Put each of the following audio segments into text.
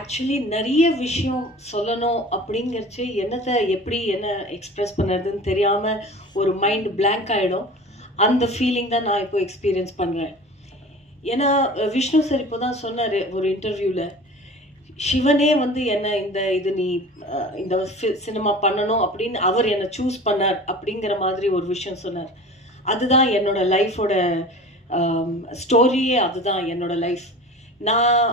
Actually நிறைய விஷயம் சொல்லணும் அப்படிங்கிறச்சு என்னத்தை எப்படி என்ன எக்ஸ்பிரஸ் பண்ணுறதுன்னு தெரியாமல் ஒரு மைண்ட் பிளாங்க் ஆகிடும். அந்த ஃபீலிங் தான் நான் இப்போ எக்ஸ்பீரியன்ஸ் பண்ணுறேன். ஏன்னா விஷ்ணு சார் இப்போ தான் சொன்னார் ஒரு இன்டர்வியூவில், சிவனே வந்து என்னை நீ இந்த சினிமா பண்ணணும் அப்படின்னு அவர் என்னை சூஸ் பண்ணார் அப்படிங்கிற மாதிரி ஒரு விஷயம் சொன்னார். அதுதான் என்னோட லைஃபோட ஸ்டோரியே, அதுதான் என்னோட லைஃப். நான்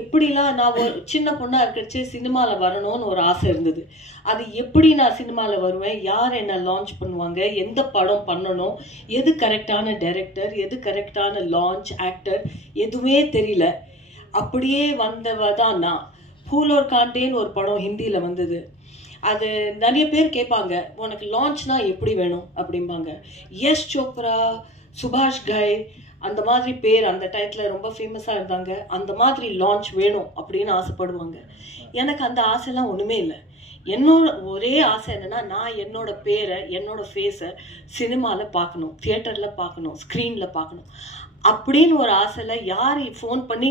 எப்படிலாம் நான் ஒரு சின்ன பொண்ணாக இருக்கிறச்சு சினிமாவில் வரணும்னு ஒரு ஆசை இருந்தது. அது எப்படி நான் சினிமாவில் வருவேன், யார் என்ன லான்ச் பண்ணுவாங்க, எந்த படம் பண்ணணும், எது கரெக்டான டைரக்டர், எது கரெக்டான லான்ச் ஆக்டர், எதுவுமே தெரியல. அப்படியே வந்தவ தான் நான். ஃபூல் और कांटेன்னு ஒரு படம் ஹிந்தியில் வந்தது. அது நிறைய பேர் கேட்பாங்க, உனக்கு லான்ச்னா எப்படி வேணும் அப்படிம்பாங்க. யஷ் சோப்ரா, சுபாஷ் கை அந்த மாதிரி பேர் அந்த டைட்டில் ரொம்ப ஃபேமஸாக இருந்தாங்க. அந்த மாதிரி லான்ச் வேணும் அப்படின்னு ஆசைப்படுவாங்க. எனக்கு அந்த ஆசைலாம் ஒன்றுமே இல்லை. என்னோட ஒரே ஆசை என்னென்னா, நான் என்னோட பேரை என்னோட ஃபேஸை சினிமாவில் பார்க்கணும், தியேட்டரில் பார்க்கணும், ஸ்க்ரீனில் பார்க்கணும் அப்படின்னு ஒரு ஆசையில் யார் ஃபோன் பண்ணி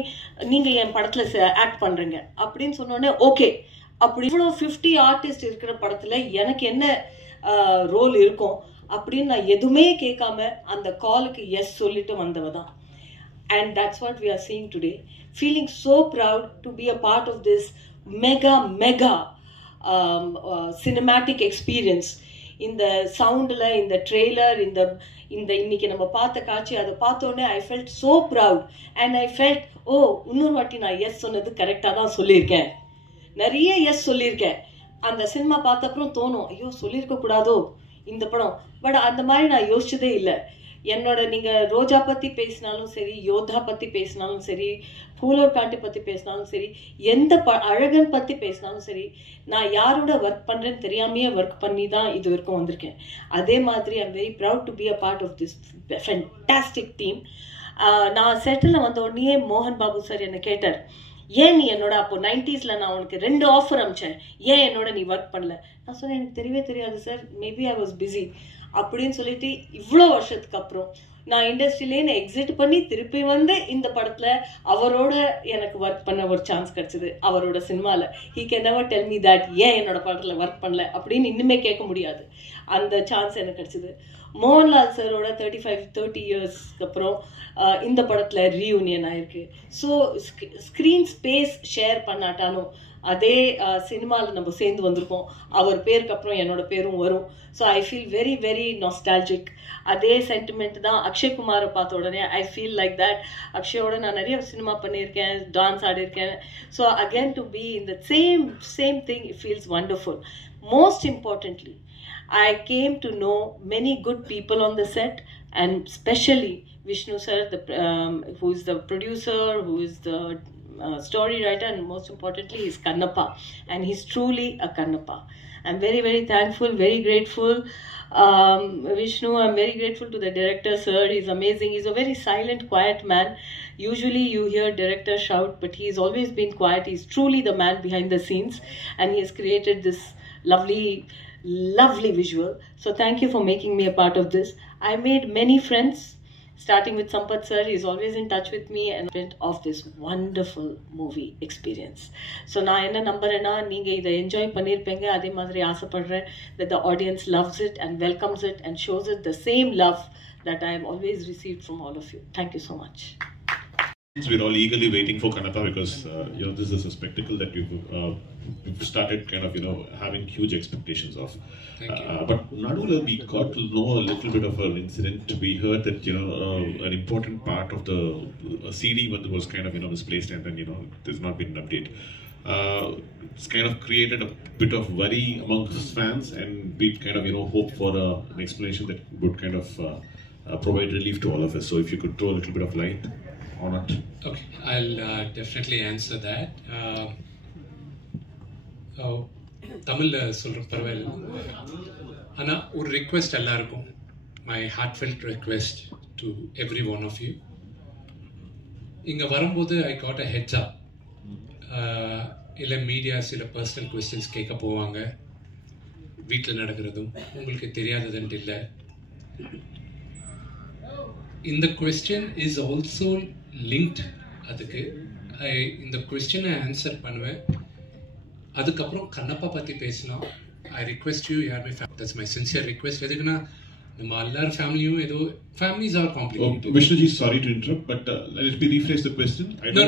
நீங்கள் என் படத்தில் ஆக்ட் பண்ணுறீங்க அப்படின்னு சொன்னோடனே ஓகே, அப்படி இவ்வளோ 50 ஆர்டிஸ்ட் இருக்கிற படத்தில் எனக்கு என்ன ரோல் இருக்கும் அப்படின்னு நான் எதுவுமே கேட்காம அந்த காலுக்கு எஸ் சொல்லிட்டு வந்தவ தான். And that's what we are seeing today. Feeling so proud to be a part of this mega cinematic experience. இந்த சவுண்டில், இந்த ட்ரெய்லர், இந்த இன்னைக்கு நம்ம பார்த்த காட்சி, அதை பார்த்தோன்னே I felt so proud. And I felt, oh இன்னொரு வாட்டி நான் எஸ் சொன்னது கரெக்டாக தான் சொல்லியிருக்கேன். நிறைய எஸ் சொல்லியிருக்கேன். அந்த சினிமா பார்த்த அப்புறம் தோணும், ஐயோ சொல்லியிருக்க கூடாதோ இந்த படம். பட் அந்த மாதிரி நான் யோசிச்சதே இல்லை. என்னோட நீங்கள் ரோஜா பற்றி பேசினாலும் சரி, யோதா பற்றி பேசினாலும் சரி, ஃபூல் और कांटे பற்றி பேசினாலும் சரி, எந்த அழகன் பற்றி பேசினாலும் சரி, நான் யாரோட ஒர்க் பண்ணுறேன்னு தெரியாமையே ஒர்க் பண்ணி தான் இது வரைக்கும் வந்திருக்கேன். அதே மாதிரி I'm very proud to be a part of this fantastic team. நான் செட்டில் வந்த உடனே மோகன் பாபு சார் என்னை கேட்டார், ஏன் நீ என்னோட அப்போ 90s நான் உனக்கு 2 ஆஃபர் அமிச்சேன், ஏன் என்னோட நீ ஒர்க் பண்ணல? நான் சொன்னேன், எனக்கு தெரியவே தெரியாது sir, maybe I was busy அப்படின்னு சொல்லிட்டு இவ்வளோ வருஷத்துக்கு அப்புறம் நான் இண்டஸ்ட்ரியிலேருந்து எக்ஸிட் பண்ணி திருப்பி வந்து இந்த படத்தில் அவரோட எனக்கு ஒர்க் பண்ண ஒரு சான்ஸ் கிடச்சிது. அவரோட சினிமாவில் he can never tell me that ஏன் என்னோட படத்தில் ஒர்க் பண்ணல அப்படின்னு இன்னுமே கேட்க முடியாது. அந்த சான்ஸ் எனக்கு கிடச்சிது. மோகன்லால் சாரோட 30 இயர்ஸ்க்கு அப்புறம் இந்த படத்தில் ரீயூனியன் ஆயிருக்கு. ஸோ ஸ்க்ரீன் ஸ்பேஸ் ஷேர் பண்ணாட்டாலும் அதே சினிமாவில் நம்ம சேர்ந்து வந்திருக்கோம். அவர் பேருக்கு அப்புறம் என்னோட பேரும் வரும். So I feel very very nostalgic. அதே சென்டிமெண்ட் தான் அக்ஷய்குமாரை பார்த்த உடனே ஐ ஃபீல் லைக் தட். அக்ஷயோட நான் நிறைய சினிமா பண்ணியிருக்கேன், டான்ஸ் ஆடிருக்கேன். So again to be in the same thing, it feels wonderful. Most importantly, I came to know many good people on the set, and especially Vishnu sir, who is the producer, who is the story writer, and most importantly he's Kannappa, and he's truly a Kannappa. I'm very very thankful, very grateful. Vishnu, I'm very grateful to the director sir. He's amazing. He's a very silent, quiet man. Usually you hear director shout, but he's always been quiet. He's truly the man behind the scenes, and he has created this lovely visual. So thank you for making me a part of this. I made many friends, starting with Sampath sir. He's always in touch with me and of this wonderful movie experience. So na enna numberena neenga idha enjoy pannirpenga, adhe madri aasapadren that the audience loves it and welcomes it and shows it the same love that I have always received from all of you. Thank you so much. We're all eagerly waiting for Kannappa because this is a spectacle that you've started kind of having huge expectations of. Thank you. But Nadula, we got to know a little bit of an incident. We heard that an important part of the CD was kind of misplaced, and then there's not been an update. It's kind of created a bit of worry amongst fans, and we kind of hope for an explanation that would kind of provide relief to all of us. So if you could throw a little bit of light on it. Okay, I'll definitely answer that. தமிழில் சொல்கிற பரவாயில்ல. ஆனால் ஒரு request எல்லாருக்கும், my heartfelt request to every one of you. இங்கே வரும்போது I got a heads அப். இல்லை media சில பர்சனல் கொஸ்டின்ஸ் கேட்க போவாங்க. வீட்டில் நடக்கிறதும் உங்களுக்கு தெரியாததுன்ட்டு இல்லை. இந்த கொஸ்டின் இஸ் ஆல்சோ லிங்க்ட் அதுக்கு இந்த கொஸ்டினை ஆன்சர் பண்ணுவேன். அதுக்கப்புறம் கண்ணப்பா பற்றி பேசலாம். ஐ ரிக்வெஸ்ட் யூ யாருமே தட்ஸ் மை சின்சியர் ரிக்வெஸ்ட். எதுக்குன்னா நம்ம எல்லாரும் ஃபேமிலியும் ஏதோ families are complicated. Vishnuji, sorry to interrupt, but let me rephrase the question. No.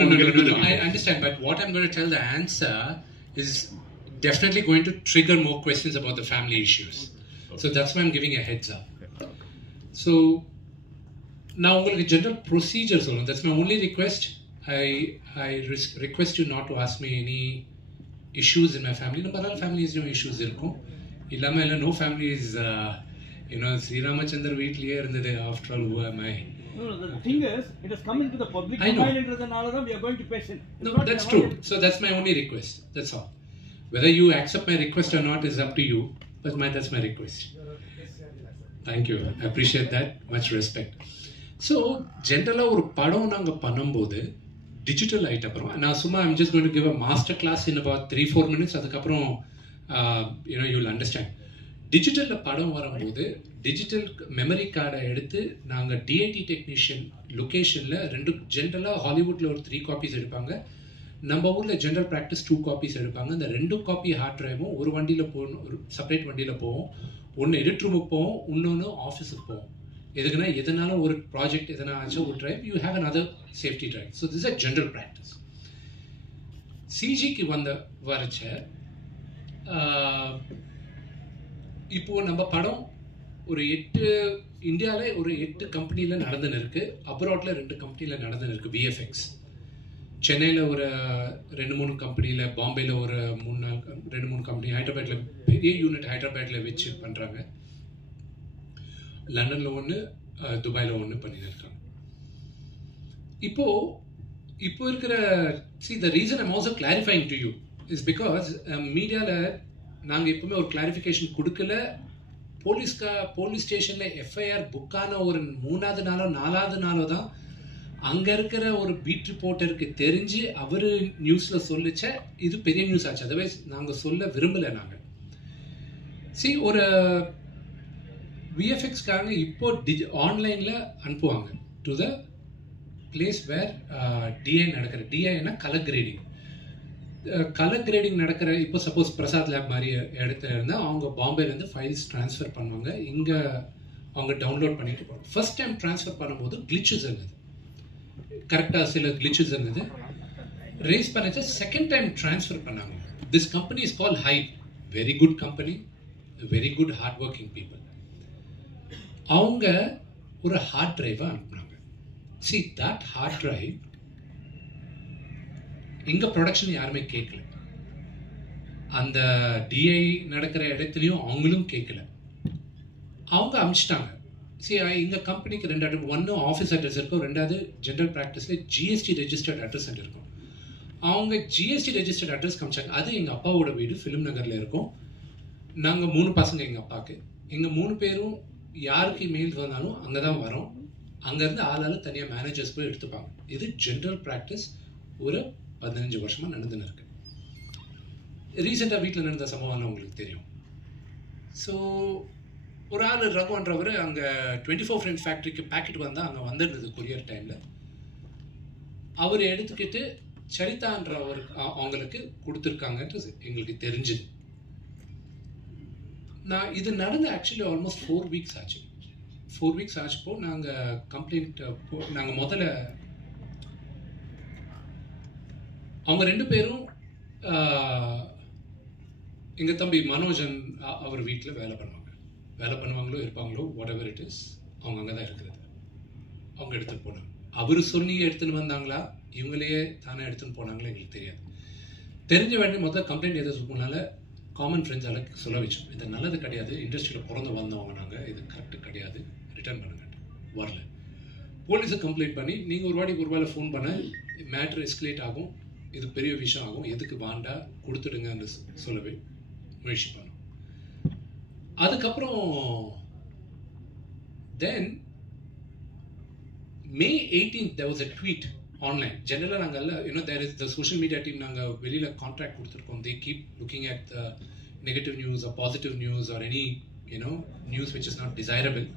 I understand, but what I'm going to tell the answer is definitely going to trigger more questions about the family issues. So that's why I'm giving a heads up. So now உங்களுக்கு general procedure சொல்லணும். That's my only request. I request you not to ask me any issues in my family. No, but all families no issues இருக்கும். இல்லாம இல்ல no family is Sri Ramachandra வீட்லயே இருந்தது. After all, who am I? No, the thing is, it has come into the public domain என்றதனால தான் we are going to question. No, that's true. So that's my only request. That's all. Whether you accept my request or not is up to you. But that's my request. Thank you. I appreciate that. Much respect. So, generally, ஒரு படம் நாங்க பண்ணும்போது digital ஆயிட்ட அப்புறம் நான் சும்மா I'm just going to give a master class in about 3-4 minutes. அதுக்கப்புறம் you will understand. டிஜிட்டலில் படம் வரும்போது டிஜிட்டல் மெமரி கார்டை எடுத்து நாங்கள் டிஐடி டெக்னீஷியன் லொக்கேஷனில் 2 ஜென்ரலாக ஹாலிவுட்டில் ஒரு 3 காப்பீஸ் எடுப்பாங்க. நம்ம ஊரில் ஜென்ரல் ப்ராக்டிஸ் 2 காப்பீஸ் எடுப்பாங்க. இந்த 2 காப்பி ஹார்ட் ட்ரைவும் ஒரு வண்டியில் போகணும், ஒரு செப்பரேட் வண்டியில் போவோம். ஒன்று எடிட் ரூமுக்கு போவோம், இன்னொன்று ஆஃபீஸுக்கு போவோம். எதுக்குன்னா எதனாலும் ஒரு ப்ராஜெக்ட் எதனா ஆச்சா ஒரு drive you have another safety drive. So this a general practice. சிஜிக்கு வரச்ச இப்போது நம்ம படம் ஒரு 8 இந்தியாவில் ஒரு 8 கம்பெனியில் நடந்துன்னு இருக்குது. அப்ராடில் 2 கம்பெனியில் நடந்துன்னு இருக்குது விஎஃப்எக்ஸ். சென்னையில் ஒரு 2-3 கம்பெனியில், பாம்பேயில் ஒரு 2-3 கம்பெனி, ஹைதராபாத்தில் பெரிய யூனிட் ஹைதராபாத்தில் வச்சு பண்ணுறாங்க. லண்டனில் ஒன்று, துபாயில் ஒன்று பண்ணின்னு இருக்காங்க. இப்போ இருக்கிற the reason I'm also clarifying to you is because மீடியாவில் நாங்கள் எப்பவுமே ஒரு கிளாரிஃபிகேஷன் கொடுக்கல. போலீஸ் ஸ்டேஷனில் எஃப்ஐஆர் புக்கான ஒரு 3வது நாளோ 4வது நாளோ தான் அங்கே இருக்கிற ஒரு பீட் ரிப்போர்ட்டருக்கு தெரிஞ்சு அவர் நியூஸில் சொல்லிச்ச இது பெரிய நியூஸ் ஆச்சு. அதர்வைஸ் நாங்கள் சொல்ல விரும்பலை. நாங்கள் ஒரு விஎஃப்எக்ஸ்காரங்க இப்போ ஆன்லைனில் அனுப்புவாங்க to the place where DI நடக்கிற. டிஐனா கலர் கிரேடிங். கலர் கிரேடிங் நடக்கிற இப்போ சப்போஸ் பிரசாத் லேப் மாதிரி இடத்துல இருந்தால் அவங்க பாம்பேலேருந்து ஃபைல்ஸ் ட்ரான்ஸ்ஃபர் பண்ணுவாங்க. இங்கே அவங்க டவுன்லோட் பண்ணிட்டு போவாங்க. ஃபர்ஸ்ட் டைம் ட்ரான்ஸ்ஃபர் பண்ணும்போது கிளிச்சஸ் இருந்தது, கரெக்டாக சில கிளிச்சஸ் இருந்தது. ரேஸ் பண்ணிச்சு. செகண்ட் டைம் ட்ரான்ஸ்ஃபர் பண்ணாங்க. This company is call hype. Very good company, very good hard working people. அவங்க ஒரு ஹார்ட் டிரைவை அனுப்புனாங்க. that ஹார்ட் டிரைவ் இங்க ப்ரொடக்ஷன் யாருமே கேட்கல. அந்த டிஐ நடக்கிற இடத்துலையும் அவங்களும் கேட்கல. அவங்க அனுப்பிச்சிட்டாங்க. இங்க கம்பெனிக்கு 2 அட்ரஸ், ஒன்று ஆஃபீஸ் அட்ரஸ் இருக்கும், 2வது ஜென்ரல் ப்ராக்டிஸ்ல ஜிஎஸ்டி ரெஜிஸ்டர்ட் அட்ரஸ் இருக்கும். அவங்க ஜிஎஸ்டி ரெஜிஸ்டர்ட் அட்ரஸ் காமிச்சாங்க. அது எங்கள் அப்பாவோட வீடு ஃபிலிம் நகரில் இருக்கும். நாங்கள் 3 பசங்க எங்கள் அப்பாவுக்கு. எங்கள் 3 பேரும் யாருக்கு மெயில் வந்தாலும் அங்கே தான் வரோம். அங்கேருந்து ஆளால் தனியாக மேனேஜர்ஸ் போய் எடுத்துப்பாங்க. இது ஜென்ரல் ப்ராக்டிஸ் ஒரு 15 வருஷமாக நடந்துன்னு இருக்கு. ரீசெண்டாக வீட்டில் நடந்த சம்பவம்னு உங்களுக்கு தெரியும். ஸோ ஒரு ஆள் ரகுன்றவர் அங்கே 24 ஃப்ரேம் ஃபேக்ட்ரிக்கு பேக்கெட் வந்தால் அங்கே வந்துருந்தது கொரியர் டைமில். அவர் எடுத்துக்கிட்டு சரிதான்ற அவங்களுக்கு கொடுத்துருக்காங்கன்ட்டு எங்களுக்கு தெரிஞ்சுது. நான் இது நடந்து ஆக்சுவலி ஆல்மோஸ்ட் 4 வீக்ஸ் ஆச்சு. 4 வீக்ஸ் ஆச்சுப்போ நாங்கள் கம்ப்ளைண்ட் நாங்கள் முதல்ல அவங்க 2 பேரும் எங்கள் தம்பி மனோஜன் அவர் வீட்டில் வேலை பண்ணுவாங்களோ இருப்பாங்களோ வாட் எவர் இட் இஸ், அவங்க அங்கே தான் இருக்கிறது. அவங்க எடுத்துகிட்டு போனாங்க. அவர் சொல்லி எடுத்துன்னு வந்தாங்களா இவங்களையே தானே எடுத்துன்னு போனாங்களா எங்களுக்கு தெரியாது. தெரிஞ்ச வேண்டிய முதல்ல கம்ப்ளைண்ட் எதாவது போனால காமன் ஃப்ரெண்ட்ஸால் சொல்ல வச்சோம். இது நல்லது கிடையாது, இண்டஸ்ட்ரியில் பிறந்து வந்தவங்க நாங்கள், இது கரெக்டு கிடையாது, ரிட்டர்ன் பண்ணுங்க. வரல. போலீஸை கம்ப்ளைண்ட் பண்ணி நீங்கள் ஒரு வேளை ஃபோன் பண்ண மேட்ரு எஸ்கலேட் ஆகும், இது பெரிய விஷயம் ஆகும், எதுக்கு வாண்டா கொடுத்துடுங்கன்னு சொல்லவே முயற்சி பண்ணோம். அதுக்கப்புறம் தென் May 18th there was a tweet online. Generally நாங்கள் there is the social media team நாங்கள் வெளியில் கான்ட்ராக்ட் கொடுத்துருக்கோம். They keep looking at the negative news or positive news or any news which is not desirable.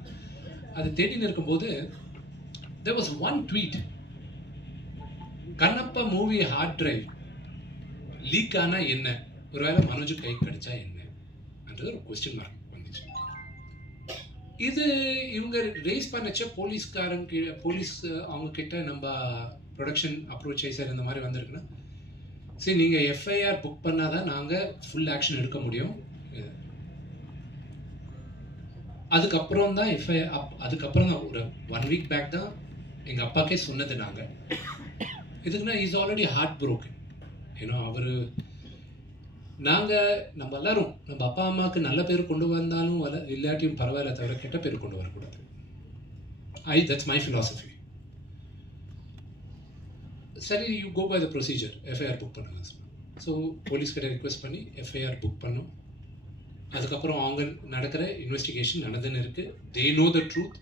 அது தேடின்னு இருக்கும்போது there was one tweet Kannappa movie hard drive leak ஆனா என்ன, ஒருவேளை மனோஜ் கை கிடைச்சா என்னன்றது ஒரு கொஸ்டின் மார்க் வந்துச்சு. இது இவங்க ரேஸ் பண்ணச்ச போலீஸ் அவங்க கிட்ட நம்ம ப்ரொடக்ஷன் அப்ரோச் சார் இந்த மாதிரி வந்திருக்குன்னா, சரி நீங்கள் எஃப்ஐஆர் புக் பண்ணாதான் நாங்கள் ஃபுல் ஆக்ஷன் எடுக்க முடியும். அதுக்கப்புறம் தான் அதுக்கப்புறம் தான் ஒரு 1 வீக் பேக் தான் எங்கள் அப்பாக்கே சொன்னது. நாங்கள் இதுக்குன்னா இஸ் ஆல்ரெடி ஹார்ட் ப்ரோக்கன். ஏன்னா நம்ம எல்லாரும் நம்ம அப்பா அம்மாவுக்கு நல்ல பேர் கொண்டு வந்தாலும் இல்லாட்டியும் பரவாயில்ல, தவிர கெட்ட பேர் கொண்டு வரக்கூடாது. That's my philosophy. சரி, you go by the procedure, FIR book பண்ணுங்க. ஸோ போலீஸ்கிட்ட ரிக்வெஸ்ட் பண்ணி எஃப்ஐஆர் புக் பண்ணோம். அதுக்கப்புறம் அவங்க நடக்கிற இன்வெஸ்டிகேஷன் நடந்துன்னு இருக்கு. They know the truth.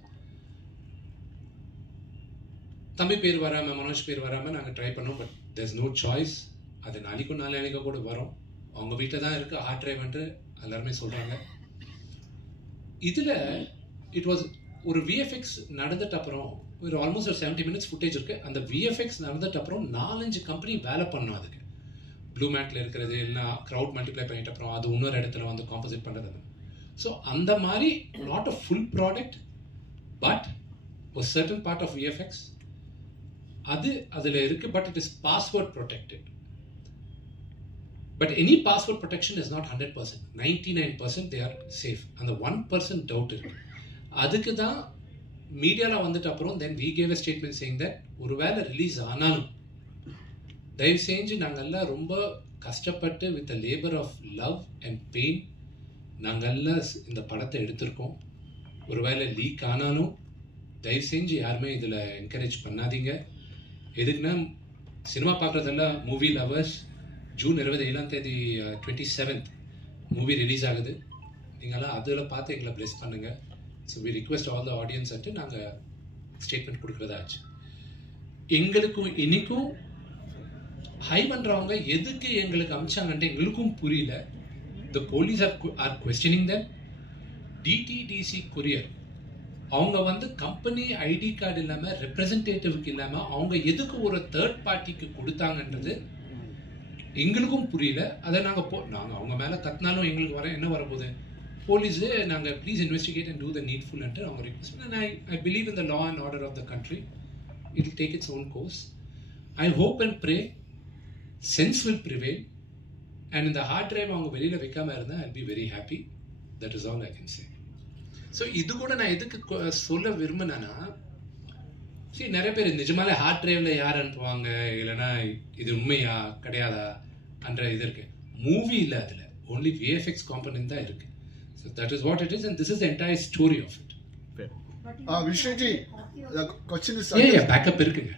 தம்பி பேர் வராமல், மனோஜ் பேர் வராமல் நாங்கள் ட்ரை பண்ணோம். But there's no choice. அது நாளைக்கோ கூட வரும். அவங்க வீட்டில் தான் இருக்குது ஹார்ட் டிரைவ்ன்ட்டு எல்லாருமே சொல்கிறாங்க. இதில் இட் வாஸ் ஒரு விஎஃப்எக்ஸ் நடந்துட்டு அப்புறம் ஒரு ஆல்மோஸ்ட் ஒரு 70 minutes ஃபுட்டேஜ் இருக்குது. அந்த விஎஃப்எக்ஸ் நடந்துட்டு அப்புறம் 4-5 கம்பெனி வேலை பண்ணோம். அதுக்கு ப்ளூ மேட்டில் இருக்கிறது இல்லைனா க்ரௌட் மல்டிப்ளை பண்ணிட்டு அப்புறம் அது இன்னொரு இடத்துல வந்து காம்போசிட் பண்ணுறது. ஸோ அந்த மாதிரி not a full product, but ஒரு சர்டன் பார்ட் ஆஃப் விஎஃப்எக்ஸ் அதில் இருக்குது. But it is password protected. But any password protection is not 100%. 99% they are safe. அந்த 1% டவுட் இருக்கு. அதுக்கு தான் மீடியாவில் வந்துட்டு அப்புறம் then we gave a statement saying that ஒருவேளை ரிலீஸ் ஆனாலும் தயவு செஞ்சு நாங்கள்லாம் ரொம்ப கஷ்டப்பட்டு with labour of love and pain நாங்கள்லாம் இந்த படத்தை எடுத்திருக்கோம். ஒருவேளை லீக் ஆனாலும் தயவு செஞ்சு யாருமே இதில் என்கரேஜ் பண்ணாதீங்க. எதுக்குன்னா சினிமா பார்க்குறதெல்லாம் movie lovers. June 27 27th movie release ஆகுது. நீங்கள்லாம் அதில் பார்த்து எங்களை ப்ளெஸ் பண்ணுங்கள். So we request all the ஆடியன்ஸ்ன்ட்டு நாங்கள் ஸ்டேட்மெண்ட் கொடுக்குறதாச்சு. எங்களுக்கும் இன்னைக்கும் ஹை பண்ணுறவங்க எதுக்கு எங்களுக்கு அமிச்சாங்கன்ட்டு எங்களுக்கும் புரியல. The police are questioning that. DTDC courier அவங்க வந்து கம்பெனி ஐடி கார்டு இல்லாமல் ரெப்ரசன்டேட்டிவ்க்கு இல்லாமல் அவங்க எதுக்கு ஒரு தேர்ட் பார்ட்டிக்கு கொடுத்தாங்கன்றது எங்களுக்கும் புரியல. அதை நாங்கள் அவங்க மேலே கத்தினாலும் எங்களுக்கு என்ன வரப்போகுது. போலீஸு நாங்கள் please investigate and do the நீட்ஃபுல்ன்ட்டு அவங்க ரிக்வெஸ்ட் பண்ண. I believe in the law and order of the country. It will take its own course. I hope and pray sense will prevail. And இந்த hard drive அவங்க வெளியில் வைக்காமல் இருந்தால் I be very happy. That is all I can say. So இது கூட நான் எதுக்கு சொல்ல விரும்பினேன்னா, சரி நிறைய பேர் நிஜமாலே ஹார்ட் டிரைவில் யார் அனுப்புவாங்க, இல்லைன்னா இது உண்மையா கிடையாதா என்ற இது இருக்கு. மூவி இல்லை, அதில் ஓன்லி விஎஃப்எக்ஸ் காம்பனன்ட் தான் இருக்கு. So that is what it is and this is the entire story of it. Vishnuji, the question is backup இருக்குங்க.